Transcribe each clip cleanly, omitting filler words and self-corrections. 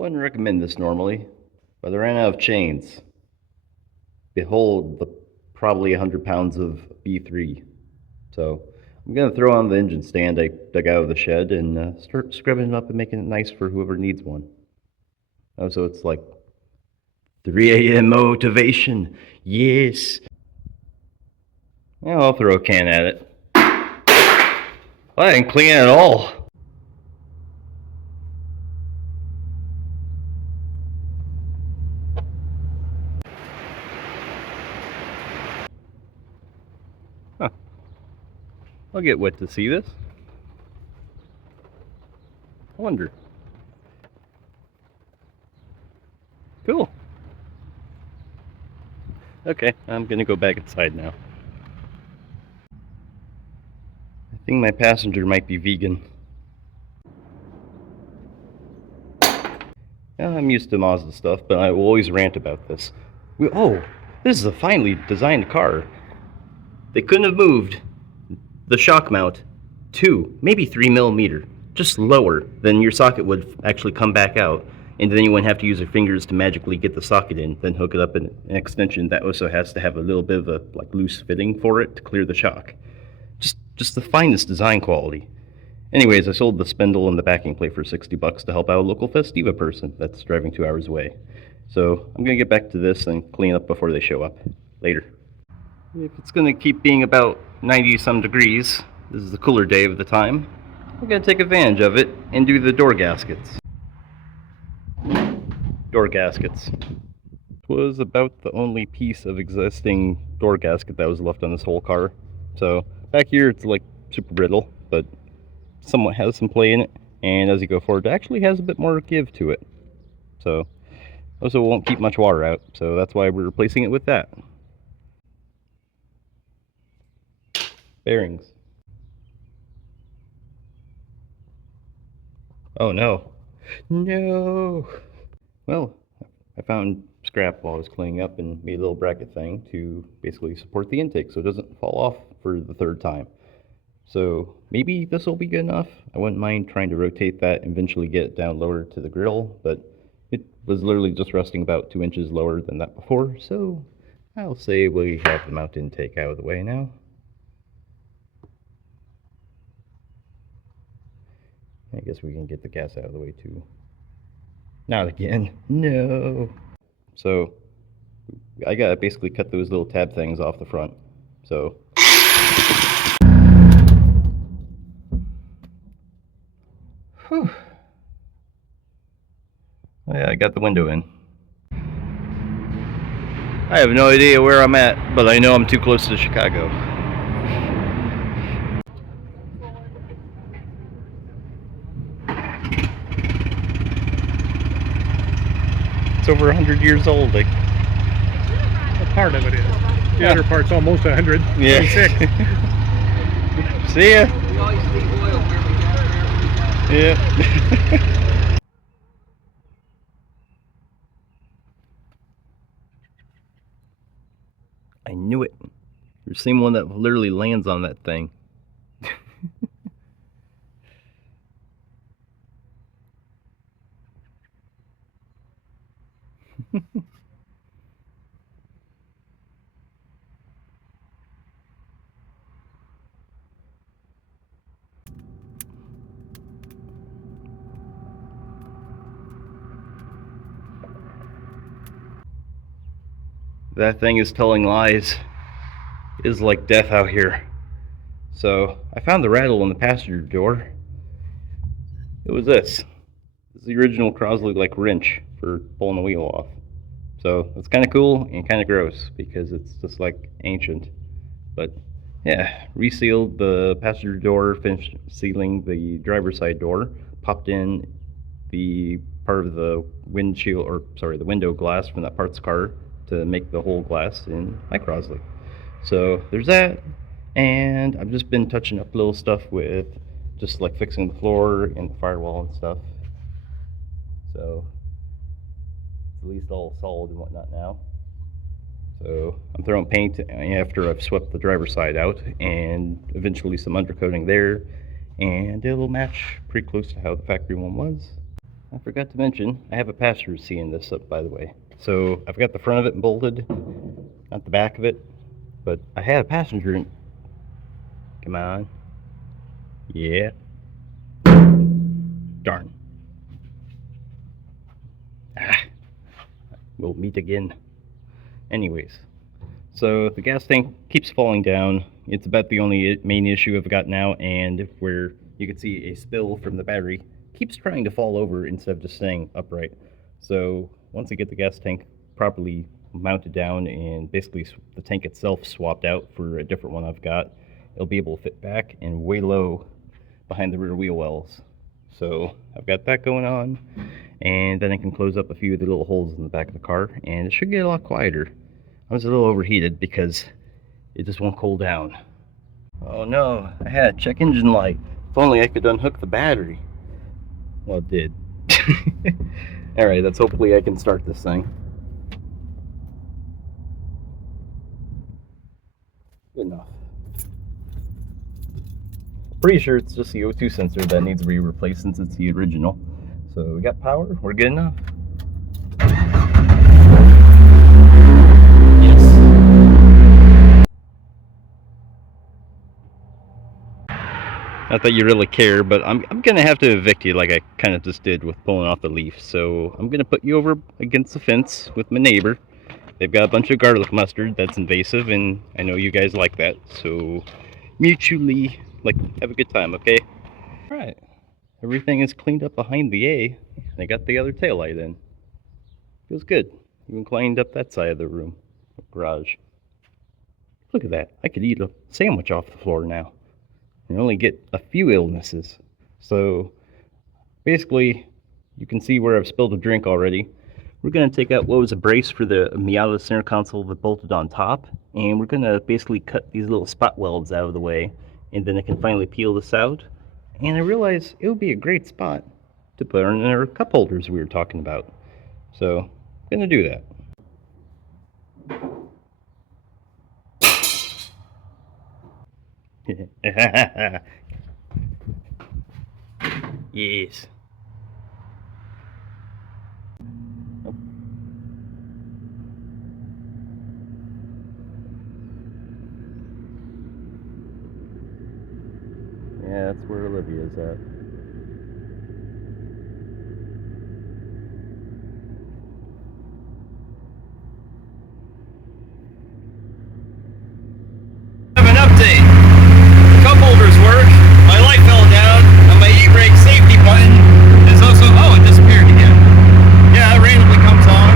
Wouldn't recommend this normally, but I ran out of chains. Behold the probably 100 pounds of B3. So I'm going to throw on the engine stand I dug out of the shed and start scrubbing it up and making it nice for whoever needs one. Oh, so it's like 3 a.m. motivation. Yes. Yeah, I'll throw a can at it. Well, I didn't clean it at all. Huh. I'll get wet to see this. I wonder. Cool. Okay, I'm gonna go back inside now. I think my passenger might be vegan. Yeah, I'm used to Mazda stuff, but I will always rant about this. Oh, this is a finely designed car. They couldn't have moved the shock mount 2, maybe 3 millimeter, just lower than your socket would actually come back out. And then you wouldn't have to use your fingers to magically get the socket in, then hook it up in an extension that also has to have a little bit of a loose fitting for it to clear the shock. Just the finest design quality. Anyways, I sold the spindle and the backing plate for $60 to help out a local Festiva person that's driving 2 hours away. So I'm gonna get back to this and clean up before they show up. Later. If it's gonna keep being about 90 some degrees, this is the cooler day of the time, I'm gonna take advantage of it and do the door gaskets. Door gaskets. Was about the only piece of existing door gasket that was left on this whole car. So back here it's like super brittle, but somewhat has some play in it, and as you go forward it actually has a bit more give to it. So also won't keep much water out, so that's why we're replacing it with that. Bearings. Oh no. No. Well, I found scrap while I was cleaning up and made a little bracket thing to basically support the intake so it doesn't fall off for the third time. So maybe this will be good enough. I wouldn't mind trying to rotate that and eventually get it down lower to the grill, but it was literally just resting about 2 inches lower than that before, so I'll say we have the mount intake out of the way now. I guess we can get the gas out of the way too. Not again. No. So I gotta basically cut those little tab things off the front. So whew. Oh, yeah, I got the window in. I have no idea where I'm at, but I know I'm too close to Chicago. It's over 100 years old. A part of it is. The other part's almost 100. Yeah. See ya. We always leave oil where we got there. Yeah. I knew it. You're the same one that literally lands on that thing. That thing is telling lies. It is like death out here. So I found the rattle in the passenger door. It was this. It's the original Crosley wrench for pulling the wheel off. So it's kind of cool and kind of gross because it's just like ancient. But yeah, resealed the passenger door, finished sealing the driver's side door, popped in the part of the windshield, or sorry, the window glass from that parts car to make the whole glass in my Crosley. So there's that, and I've just been touching up little stuff with just like fixing the floor and the firewall and stuff. So it's at least all solid and whatnot now. So I'm throwing paint after I've swept the driver's side out, and eventually some undercoating there, and it'll match pretty close to how the factory one was. I forgot to mention, I have a passenger seat in this up, by the way. So I've got the front of it bolted, not the back of it, but I had a passenger in. Come on. Yeah. Darn. We'll meet again. Anyways, so the gas tank keeps falling down. It's about the only main issue I've got now, and where you can see a spill from the battery keeps trying to fall over instead of just staying upright. So once I get the gas tank properly mounted down and basically the tank itself swapped out for a different one I've got, it'll be able to fit back and way low behind the rear wheel wells. So I've got that going on, and then I can close up a few of the little holes in the back of the car, and it should get a lot quieter. I was a little overheated because it just won't cool down. Oh no, I had a check engine light. If only I could unhook the battery. Well, it did. Alright, let's hopefully I can start this thing. Good enough. Pretty sure it's just the O2 sensor that needs to be replaced since it's the original. So we got power, we're good enough. Yes. Not that you really care, but I'm gonna have to evict you like I kind of just did with pulling off the leaf. So I'm gonna put you over against the fence with my neighbor. They've got a bunch of garlic mustard that's invasive, and I know you guys like that. So mutually, have a good time, okay? All right. Everything is cleaned up behind the A, and I got the other taillight in. Feels good. Even cleaned up that side of the room, garage. Look at that. I could eat a sandwich off the floor now and only get a few illnesses. So basically, you can see where I've spilled a drink already. We're going to take out what was a brace for the Miata center console that bolted on top, and we're going to basically cut these little spot welds out of the way, and then I can finally peel this out. And I realized it would be a great spot to put in our cup holders we were talking about. So I'm gonna do that. Yes. Yeah, that's where Olivia's at. I have an update. Cup holders work. My light fell down, and my e-brake safety button is also. Oh, it disappeared again. Yeah, it randomly comes on.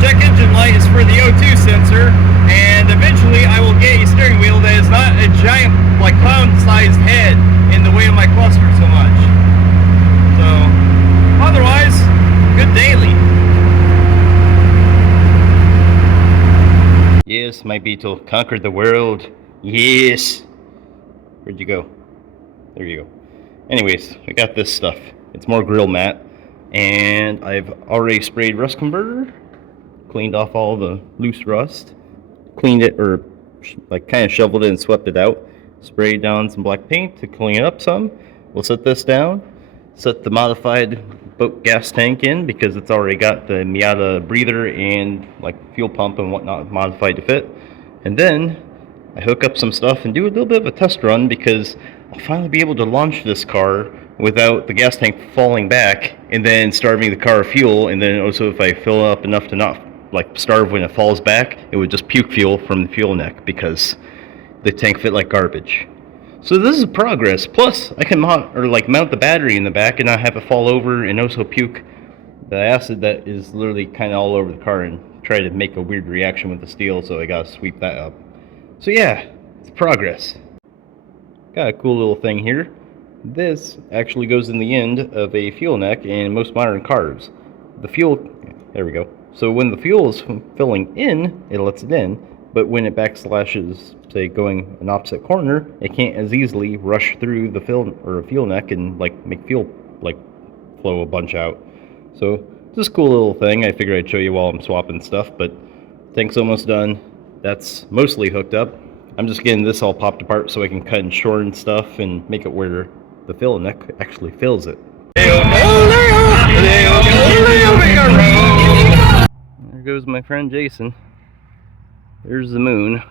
Check engine light is for the O2 sensor, and eventually I will get a steering wheel that is not a giant, clown-sized head in the way of my cluster so much. So, otherwise, good daily. Yes, my Beetle conquered the world. Yes. Where'd you go? There you go. Anyways, I got this stuff. It's more grill mat, and I've already sprayed rust converter, cleaned off all the loose rust, cleaned it, or kind of shoveled it and swept it out. Sprayed down some black paint to clean it up some. We'll set this down, set the modified boat gas tank in because it's already got the Miata breather and fuel pump and whatnot modified to fit. And then I hook up some stuff and do a little bit of a test run because I'll finally be able to launch this car without the gas tank falling back and then starving the car of fuel. And then also if I fill up enough to not starve when it falls back, it would just puke fuel from the fuel neck because the tank fit like garbage. So this is progress. Plus, I can mount the battery in the back and not have it fall over and also puke the acid that is literally kind of all over the car and try to make a weird reaction with the steel. So I gotta sweep that up. So yeah, it's progress. Got a cool little thing here. This actually goes in the end of a fuel neck in most modern cars. The fuel, there we go. So when the fuel is filling in, it lets it in. But when it backslashes, say going an opposite corner, it can't as easily rush through the fuel neck and make fuel flow a bunch out. So this is a cool little thing. I figured I'd show you while I'm swapping stuff. But tank's almost done. That's mostly hooked up. I'm just getting this all popped apart so I can cut and shorten stuff and make it where the fuel neck actually fills it. Hey, There goes my friend Jason. There's the moon.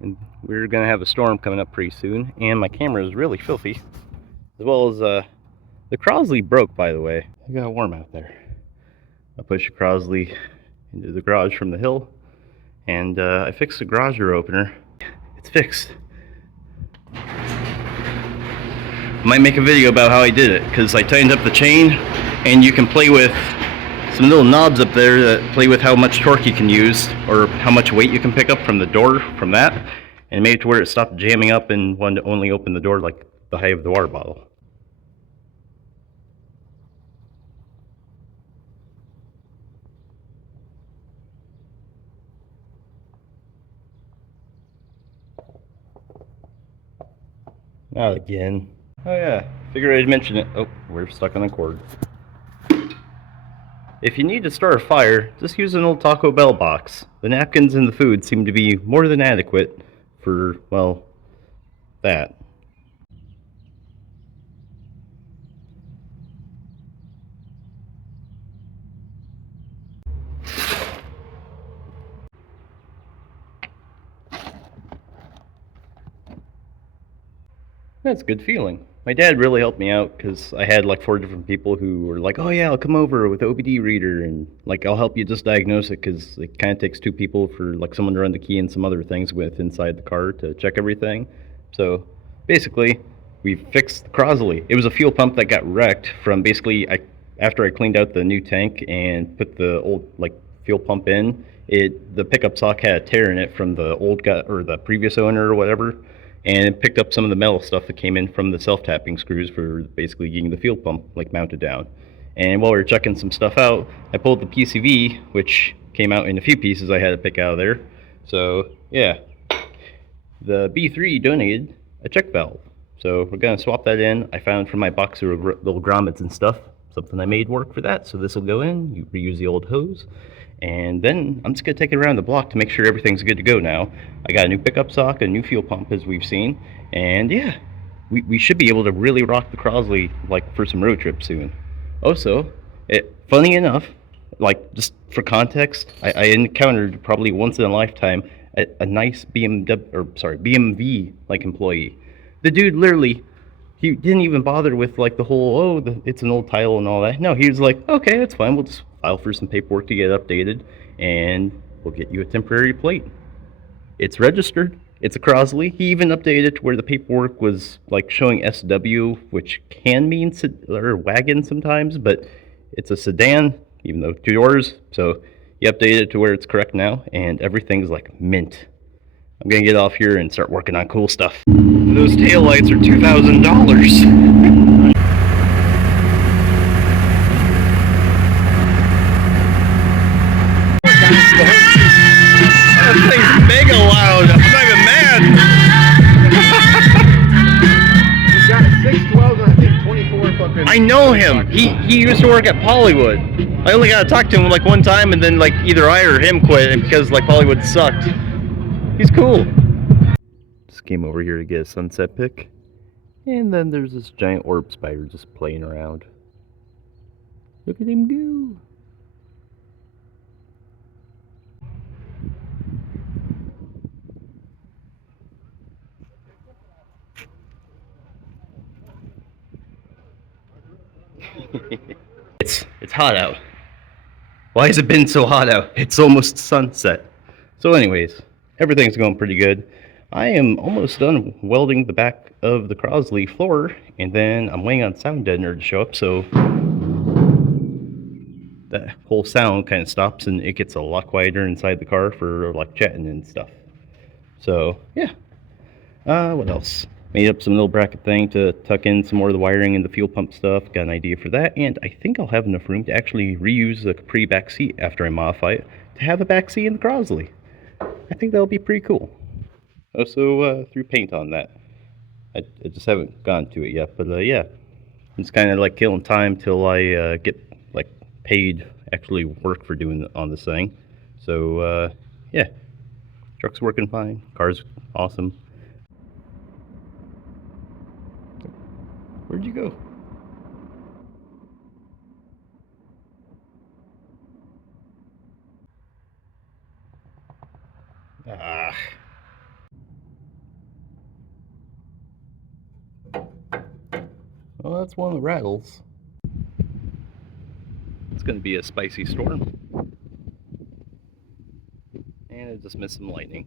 And we're gonna have a storm coming up pretty soon. And my camera is really filthy. As well as the Crosley broke, by the way. It got warm out there. I pushed the Crosley into the garage from the hill. And I fixed the garage door opener. It's fixed. Might make a video about how I did it, because I tightened up the chain, and you can play with some little knobs up there that play with how much torque you can use, or how much weight you can pick up from the door from that, and made it to where it stopped jamming up and wanted to only open the door like the height of the water bottle. Not again. Oh yeah, figured I'd mention it. Oh, we're stuck on the cord. If you need to start a fire, just use an old Taco Bell box. The napkins and the food seem to be more than adequate for, well, that. That's a good feeling. My dad really helped me out because I had like 4 different people who were like, oh yeah, I'll come over with the OBD reader and like I'll help you just diagnose it, because it kind of takes 2 people for like someone to run the key and some other things with inside the car to check everything. So basically we fixed the Crosley. It was a fuel pump that got wrecked from basically after I cleaned out the new tank and put the old like fuel pump in, the pickup sock had a tear in it from the old guy or the previous owner or whatever. And it picked up some of the metal stuff that came in from the self-tapping screws for basically getting the fuel pump like mounted down. And while we were checking some stuff out, I pulled the PCV, which came out in a few pieces I had to pick out of there. So yeah, the B3 donated a check valve. So we're gonna swap that in. I found from my box of little grommets and stuff, something I made work for that. So this will go in, you reuse the old hose. And then I'm just gonna take it around the block to make sure everything's good to go now. I got a new pickup sock, a new fuel pump as we've seen, and yeah, we should be able to really rock the Crosley like for some road trips soon. Also, funny enough, like just for context, I encountered probably once in a lifetime a nice BMV like employee. The dude literally, he didn't even bother with like the whole it's an old title and all that. No, he was like, okay, that's fine, we'll just file for some paperwork to get updated and we'll get you a temporary plate. It's registered, it's a Crosley. He even updated it to where the paperwork was like showing SW, which can mean or wagon sometimes, but it's a sedan, even though 2 doors. So he updated it to where it's correct now, and everything's like mint. I'm gonna get off here and start working on cool stuff. Those taillights are $2,000. That thing's mega loud. I'm not even mad. He's got a 612 and I think 24 fucking. I know him. He used to work at Pollywood. I only got to talk to him like one time, and then like either I or him quit because like Pollywood sucked. He's cool. Just came over here to get a sunset pic, and then there's this giant orb spider just playing around. Look at him go. It's hot out. Why has it been so hot out? It's almost sunset. So anyways, everything's going pretty good. I am almost done welding the back of the Crosley floor, and then I'm waiting on sound deadener to show up so that whole sound kind of stops and it gets a lot quieter inside the car for like chatting and stuff. So yeah. What else? Made up some little bracket thing to tuck in some more of the wiring and the fuel pump stuff. Got an idea for that, and I think I'll have enough room to actually reuse the Capri back seat after I modify it to have a back seat in the Crosley. I think that'll be pretty cool. Also threw paint on that. I just haven't gotten to it yet, but yeah, it's kind of like killing time till I get like paid actually work for doing on this thing. So yeah, truck's working fine. Car's awesome. Where'd you go? Ah. Well, that's one of the rattles. It's going to be a spicy storm. And it just missed some lightning.